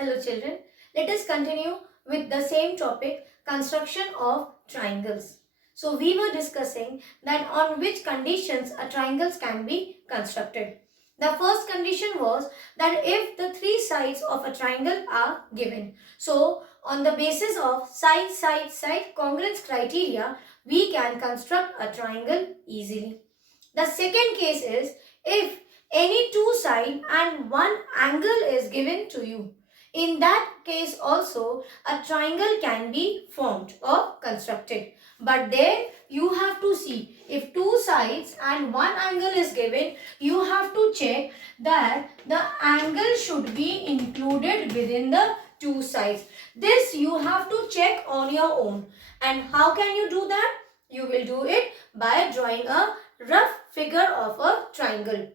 Hello children, let us continue with the same topic, construction of triangles. So we were discussing that on which conditions a triangles can be constructed. The first condition was that if the three sides of a triangle are given. So on the basis of side congruence criteria, we can construct a triangle easily. The second case is if any two side and one angle is given to you. In that case also a triangle can be formed or constructed. But there you have to see if two sides and one angle is given, you have to check that the angle should be included within the two sides. This you have to check on your own. And how can you do that? You will do it by drawing a rough figure of a triangle.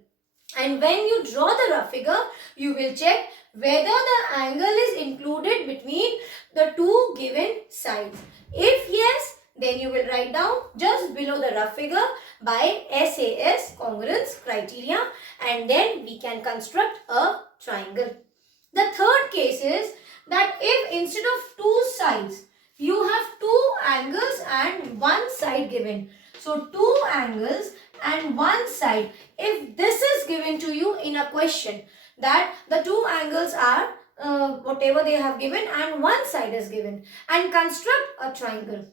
And when you draw the rough figure, you will check whether the angle is included between the two given sides. If yes, then you will write down just below the rough figure by SAS congruence criteria, and then we can construct a triangle. The third case is that if instead of two sides, you have two angles and one side given. So two angles and one side. If this is given to you in a question that the two angles are whatever they have given and one side is given, and construct a triangle,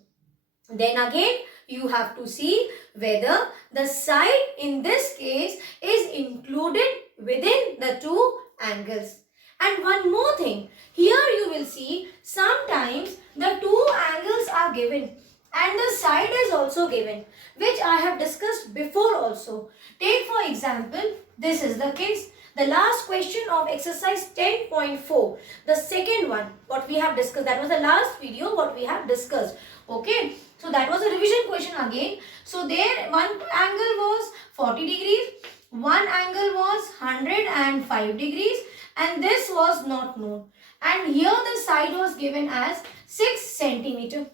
then again you have to see whether the side in this case is included within the two angles. And one more thing, here you will see sometimes the two angles are given and the side is also given, which I have discussed before also. Take for example, this is the case. The last question of exercise 10.4, the second one, what we have discussed, that was the last video what we have discussed. Okay, so that was a revision question again. So there one angle was 40 degrees, one angle was 105 degrees, and this was not known. And here the side was given as 6 centimeter.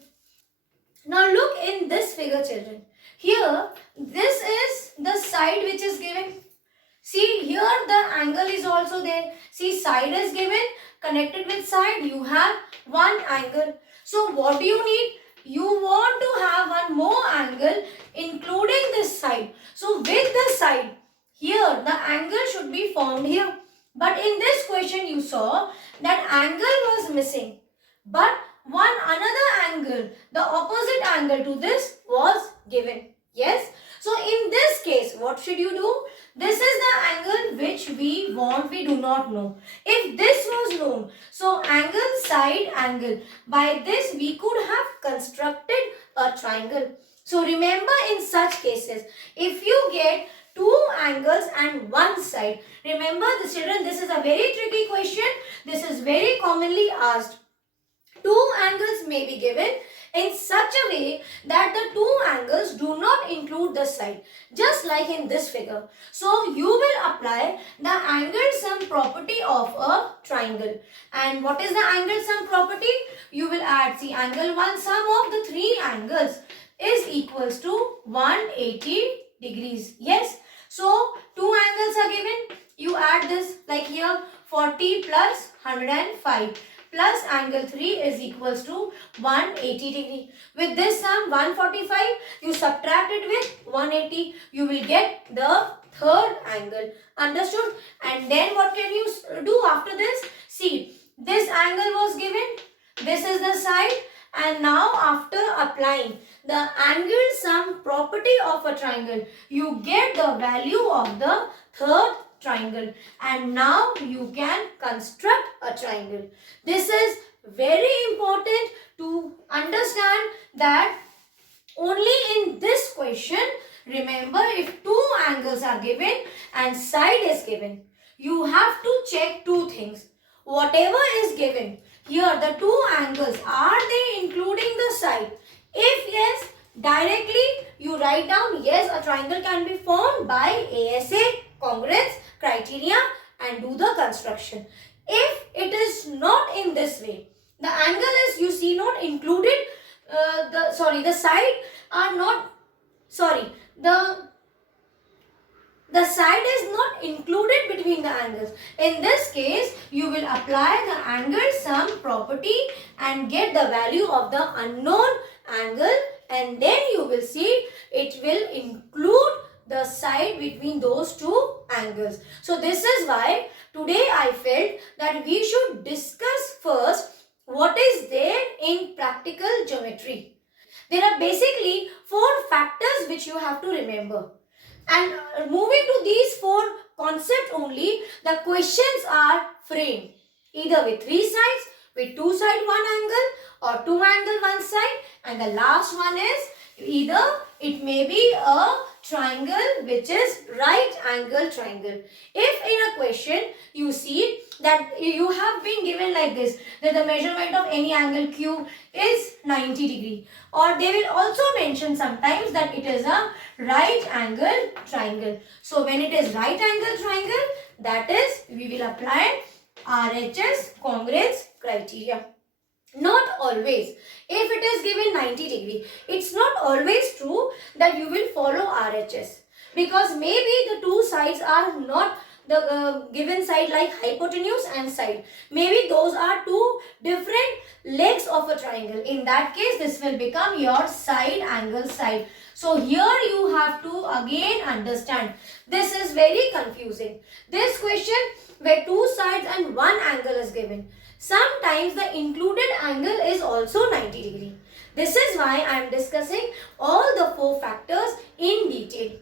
Now look in this figure children. Here this is the side which is given. See here the angle is also there. See side is given, connected with side you have one angle. So what do you need? You want to have one more angle including this side. So with the side, here the angle should be formed here. But in this question you saw that angle was missing. But one another angle, the opposite angle to this was given. Yes. So in this case, what should you do? This is the angle which we want, we do not know. If this was known, so angle, side, angle. By this we could have constructed a triangle. So remember in such cases, if you get two angles and one side, remember the children, this is a very tricky question. This is very commonly asked. Two angles may be given in such a way that the two angles do not include the side, just like in this figure. So you will apply the angle sum property of a triangle. And what is the angle sum property? You will add, see, angle 1 sum of the three angles is equals to 180 degrees. Yes. So two angles are given. You add this, like here 40 plus 105. Plus angle 3 is equals to 180 degree. With this sum 145, you subtract it with 180. You will get the third angle. Understood? And then what can you do after this? See, this angle was given. This is the side. And now after applying the angle sum property of a triangle, you get the value of the third triangle, and now you can construct a triangle. This is very important to understand that only in this question, remember, if two angles are given and side is given, you have to check two things. Whatever is given, here the two angles, are they including the side? If yes, directly you write down yes, a triangle can be formed by ASA congruence criteria and do the construction. If it is not in this way, the angle is, you see, not included, the side are not, the The side is not included between the angles. In this case, you will apply the angle sum property and get the value of the unknown angle, and then you will see it will include the side between those two angles. So this is why today I felt that we should discuss first what is there in practical geometry. There are basically 4 factors which you have to remember. And moving to these 4 concepts only, the questions are framed either with 3 sides, with 2 sides 1 angle, or 2 angle 1 side, and the last one is either it may be a triangle which is right angle triangle. If in a question you see that you have been given like this, that the measurement of any angle Q is 90 degree, or they will also mention sometimes that it is a right angle triangle. So when it is right angle triangle, that is we will apply RHS congruence criteria. Not always. If it is given 90 degree, it's not always true that you will follow RHS, because maybe the two sides are not the given side like hypotenuse and side. Maybe those are two different legs of a triangle. In that case, this will become your side angle side. So here you have to again understand. This is very confusing. This question where 2 sides and 1 angle is given. Sometimes the included angle is also 90 degree. This is why I am discussing all the 4 factors in detail.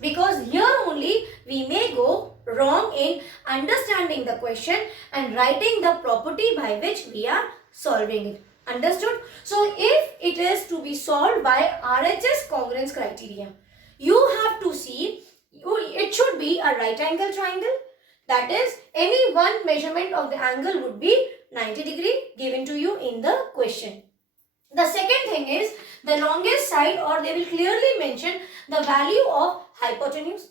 Because here only we may go wrong in understanding the question and writing the property by which we are solving it. Understood? So if it is to be solved by RHS congruence criteria, you have to see it should be a right angle triangle. That is, any one measurement of the angle would be 90 degree given to you in the question. The second thing is the longest side, or they will clearly mention the value of hypotenuse,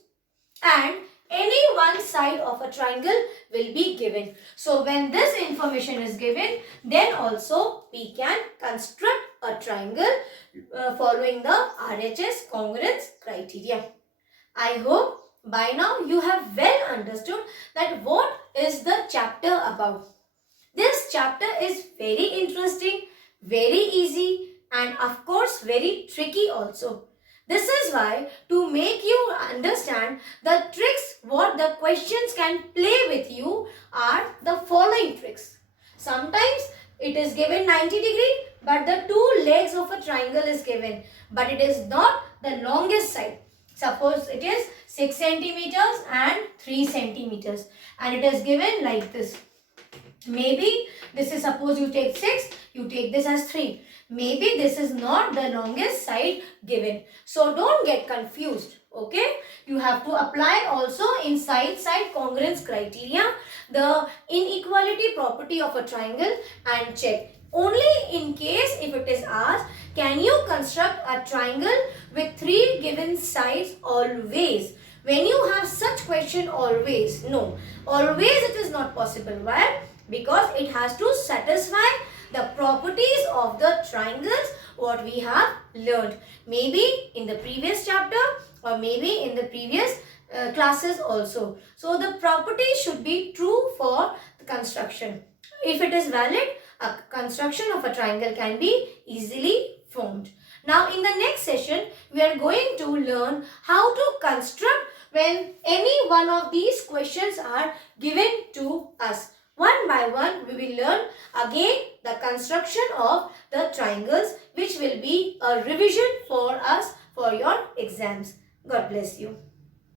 and any one side of a triangle will be given. So when this information is given, then also we can construct a triangle following the RHS congruence criteria. I hope by now you have well understood that what is the chapter about. This chapter is very interesting, very easy, and of course very tricky also. This is why, to make you understand the tricks what the questions can play with you, are the following tricks. Sometimes it is given 90 degree, but the 2 legs of a triangle is given, but it is not the longest side. Suppose it is 6 centimeters and 3 centimeters, and it is given like this. Maybe this is, suppose you take 6, you take this as 3. Maybe this is not the longest side given. So don't get confused. Okay, you have to apply also in side congruence criteria the inequality property of a triangle and check. Only in case if it is asked, can you construct a triangle with 3 given sides always? When you have such question always, no, always it is not possible. Why? Because it has to satisfy the properties of the triangles what we have learned. Maybe in the previous chapter or maybe in the previous classes also. So the properties should be true for the construction. If it is valid, a construction of a triangle can be easily formed. Now in the next session, we are going to learn how to construct when any one of these questions are given to us. One by one, we will learn again the construction of the triangles, which will be a revision for us for your exams. God bless you.